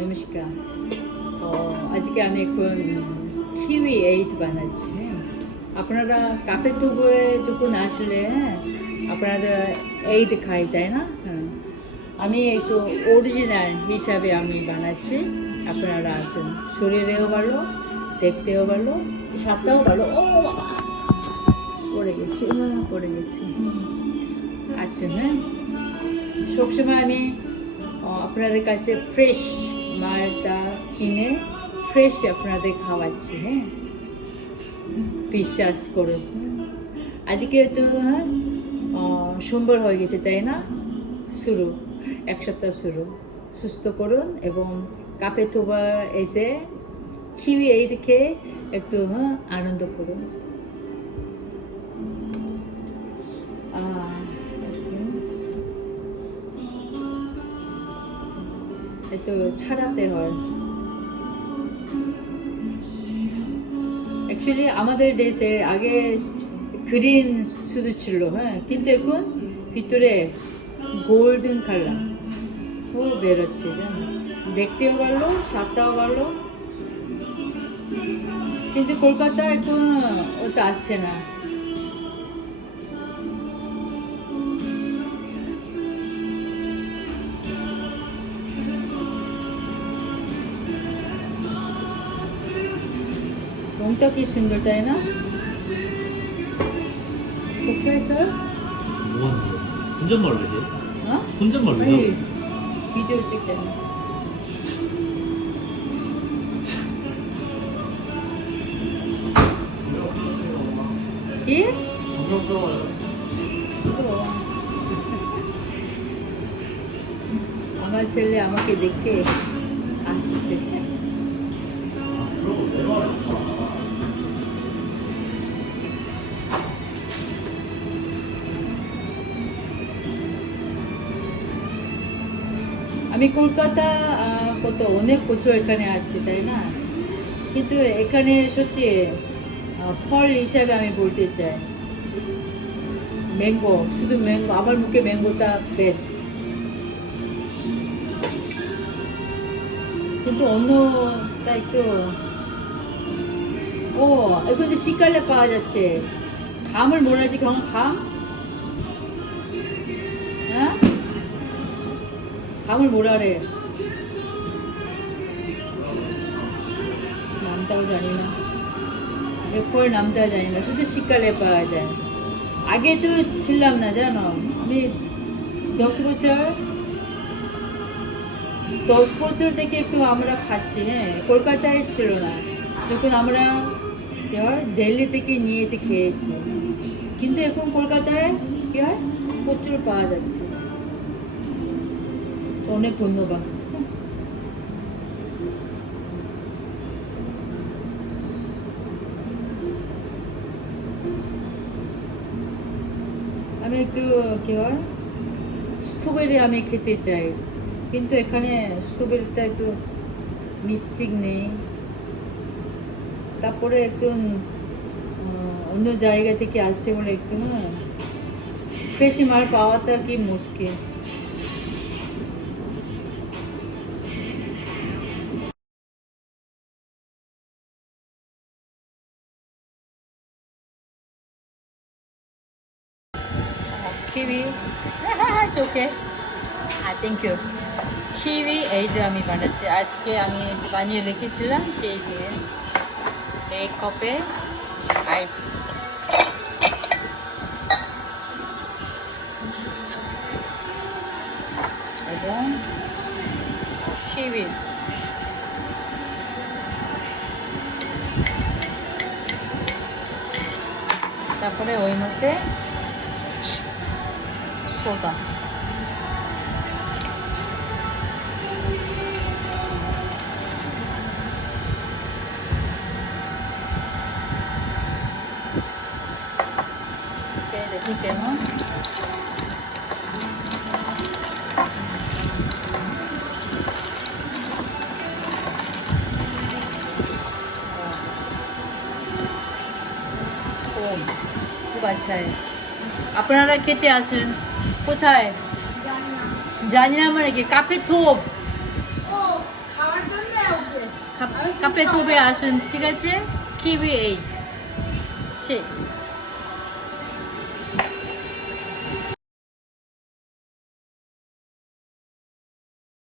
নমস্কার। আজকে আমি এখন কিউই এইট বানাচ্ছি। আপনারা কাপের টুবরে যখন আসলে আপনারা এইট খাই তাই না? আমি একটু অরিজিনাল হিসাবে আমি বানাচ্ছি। আপনারা আসুন, শরীরেও ভালো, দেখতেও ভালো, স্বাদটাও ভালো। ও বাবা, পড়ে গেছি। আসুন। সবসময় আমি আপনাদের কাছে ফ্রেশ মালটা কিনে ফ্রেশ আপনাদের খাওয়াচ্ছি। বিশ্বাস করুন। আজকে তো সোমবার হয়ে গেছে তাই না? শুরু, এক সপ্তাহ শুরু। সুস্থ করুন এবং কাপে তোবা এসে কিউই এইট খেয়ে একটু আনন্দ করুন। একটু ছাড়াতে হয়। অ্যাকচুয়ালি আমাদের দেশে আগে গ্রিন শুধু ছিল, কিন্তু এখন ভিতরে গোল্ডেন কালার খুব বেরোচ্ছে, জানো, দেখতেও ভালো, স্বাদটাও ভালো। কিন্তু কলকাতা এখন ওটা আসছে না। রংটা কি সুন্দর তাই না? 복사했어요? 뭐 하는 거야? 혼잣말로 해? 어? 혼잣말로 아니, 해? 비디오 찍잖아. 예? 부끄러워. আমার ছেলে আমাকে দেখে আসছে। আমি কলকাতা অনেক বছর এখানে আছি তাই না, কিন্তু এখানে সত্যি ফল হিসাবে আমি বলতে চাই ম্যাঙ্গো, শুধু ম্যাঙ্গো, আমার মুখে ম্যাঙ্গোটা বেস্ট। কিন্তু অন্যটা একটু এখন যে শীতকালে পাওয়া যাচ্ছে খামের মনে আছে, খাম, হ্যাঁ, খামের মোড়ারে নামটাও জানি না, এরপর নামটা জানি না, শুধু শীতকালে পাওয়া যায়। আগে তো ছিলাম না, জানো, আমি 10 বছর থেকে একটু আমরা খাচ্ছি। কলকাতায় ছিল না, যখন আমরা দিল্লি থেকে নিয়ে এসে খেয়েছি। কিন্তু এখন কলকাতায় কি হয়, প্রচুর পাওয়া যাচ্ছে। অনেক ধন্যবাদ। আমি একটু কি হয় স্ট্রবেরি আমি খেতে চাই, কিন্তু এখানে স্ট্রবেরিটা একটু মিষ্টি নেই। তারপরে একটু অন্য জায়গা থেকে আসছে বলে একটু ফ্রেশ মাল পাওয়াটা কি মুশকিল। কিউই, হ্যাঁ, ওকে, থ্যাংক ইউ। কিউই এইটা আমি বানাচ্ছি আজকে, আমি বানিয়ে রেখেছিলাম সেই দিয়ে। এক কাপে আইস, এবং কিউই, তারপরে ওই মধ্যে সোডা, দেখি কেমন। খুব আচ্ছা। আপনারা খেতে আসেন। কোথায়? জানি না মানে কি, কাপে থোপ। কাপে তুবে আসুন, ঠিক আছে? কিউই 8 চেস।